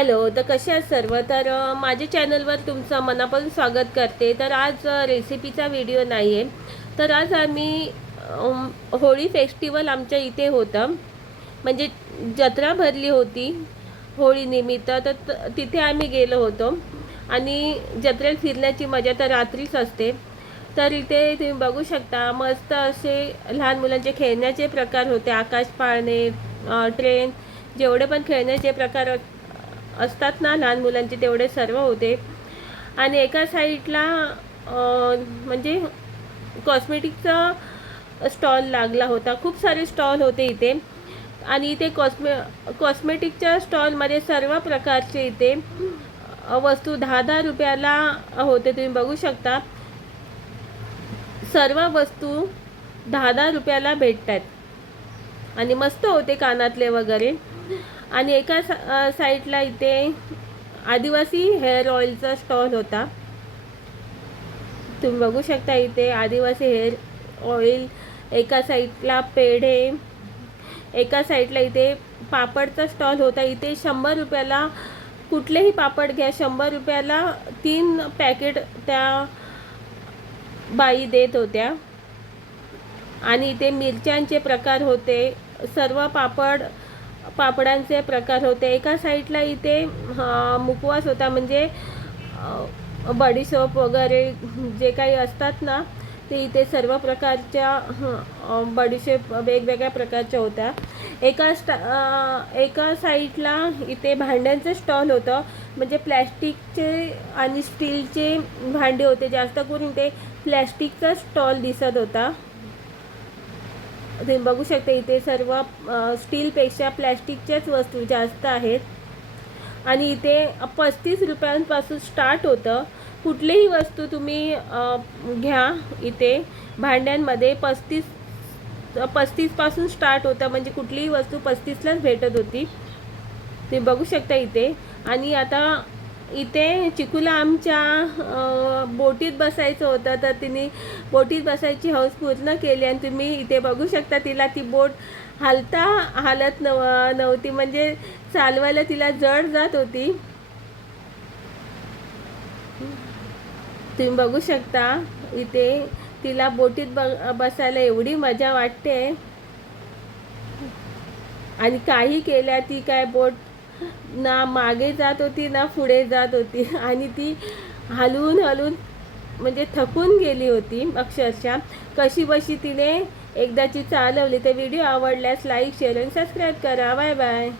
Hello तर कसे आहेत सर्व? तर माझ्या चॅनलवर तुमचं मनापासून स्वागत करते. तर आज रेसिपीचा व्हिडिओ नाही आहे तर आज आम्ही होळी फेस्टिवल आमच्या इथे होतं. म्हणजे जत्रा भरली होती होळीनिमित्त तर त- तिथे आम्ही गेलो होतो. आणि जत्रेत फिरण्याची मजा तर रात्रीच असते. तर इथे तुम्ही बघू शकता मस्त असे लहान मुलांचे खेळण्याचे प्रकार होते. आकाश पाळणे ट्रेन जेवढे पण खेळण्याचे प्रकार असतात ना लहान मुलांचे तेवढे सर्व होते. आणि एका साईडला म्हणजे कॉस्मेटिकचा स्टॉल लागला होता. खूप सारे स्टॉल होते इथे. आणि इथे कॉस्मे कॉस्मेटिकच्या स्टॉलमध्ये सर्व प्रकारचे इथे वस्तू दहा दहा रुपयाला होते. तुम्ही बघू शकता. सर्व वस्तू दहा दहा रुपयाला भेटतात. आणि मस्त होते कानातले वगैरे. आणि एका सा साईडला इथे आदिवासी हेअर ऑइलचा स्टॉल होता. तुम्ही बघू शकता इथे आदिवासी हेअर ऑइल एका साईडला पेढे एका साईडला इथे पापडचा स्टॉल होता. इथे शंभर रुपयाला कुठलेही पापड घ्या शंभर रुपयाला तीन पॅकेट त्या बाई देत होत्या. आणि इथे मिरच्यांचे प्रकार होते सर्व पापड पापडांचे प्रकार होते. एका साईडला इथे मुकवास मुखवास होता म्हणजे बडीशोप वगैरे जे काही असतात ना ते इथे सर्व प्रकारच्या बडीशेप वेगवेगळ्या प्रकारच्या होत्या. एका स्टा एका साईडला इथे भांड्यांचं स्टॉल होतं. म्हणजे प्लॅस्टिकचे आणि स्टीलचे भांडे होते. जास्त करून ते प्लॅस्टिकचा स्टॉल दिसत होता. तुम्ही बघू शकता इथे सर्व स्टीलपेक्षा प्लॅस्टिकच्याच वस्तू जास्त आहेत. आणि इथे पस्तीस रुपयांपासून स्टार्ट होतं. कुठलीही वस्तू तुम्ही घ्या इथे. भांड्यांमध्ये पस्तीस पस्तीसपासून स्टार्ट होतं म्हणजे कुठलीही वस्तू पस्तीसलाच भेटत होती. तुम्ही बघू शकता इथे. आणि आता इथे चिकूला आमच्या बोटीत बसायचं होतं तर तिने बोटीत बसायची हौस पूर्ण केली आणि तुम्ही इथे बघू शकता तिला ती बोट हालता हालत नव नव्हती म्हणजे चालवायला तिला जड जात होती. तुम्ही बघू शकता इथे तिला बोटीत ब बसायला एवढी मजा वाटते. आणि काही केल्या ती काय बोट ना मागे जात होती ना पुढे जात होती. आणि ती हलवून हलवून म्हणजे थकून गेली होती अक्षरशः. कशी बशी तिने एकदाची चालवली. तर व्हिडिओ आवडल्यास लाईक शेअर आणि सबस्क्राईब करा. Bye bye